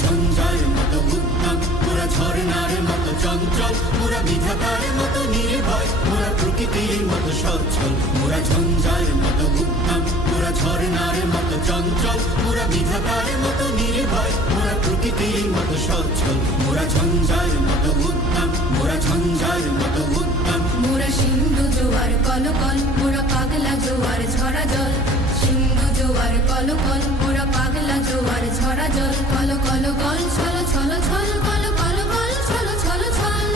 ঝঞ্ঝার মতো উদ্যম, মোরা ঝর্ণার মতো চঞ্চল, মোরা বিধাতার মতো নির্ভয়, মোরা প্রকৃতির মতো সচ্ছল। মোরা ঝঞ্ঝার মতো উদ্যম, মোরা ঝর্ণার মতো চঞ্চল, মোরা বিধাতার মতো নির্ভয়, মোরা প্রকৃতির মতো সচ্ছল। মোরা ঝঞ্ঝার মতো উদ্যম, মোরা ঝঞ্ঝার মতো উদ্যম। মোরা সিন্ধু জোয়ার কলকল, মোরা পাগলা জোয়ার ঝরা জল। সিন্ধু জোয়ার কলকল, মোরা পাগলা জোয়ার ঝরা জল। কল কল কল ছল ছল ছল, কল কল কল ছল ছল ছল।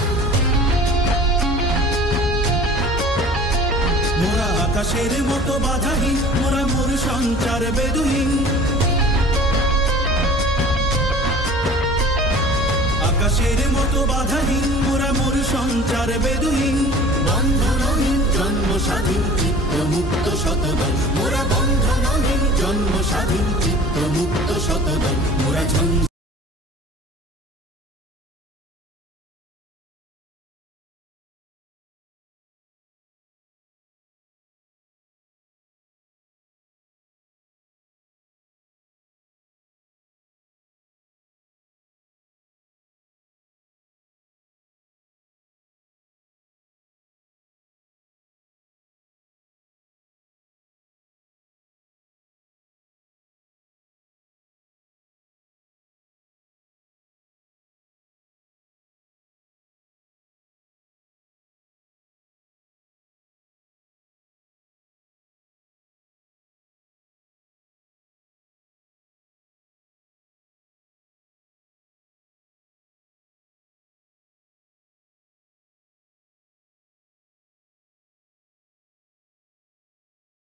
মোরা আকাশের মতো বাধাহীন, মোরা মোর সঞ্চার বেদুহীন। আকাশের মতো বাধাহীন, মোরা মোর সঞ্চার বেদুহীন। বন্ধনহীন জন্ম স্বাধীন, চিত্ত মুক্ত শতদল। মোরা বন্ধনহীন জন্ম স্বাধীন, চিত্ত মুক্ত শতদল। মোরা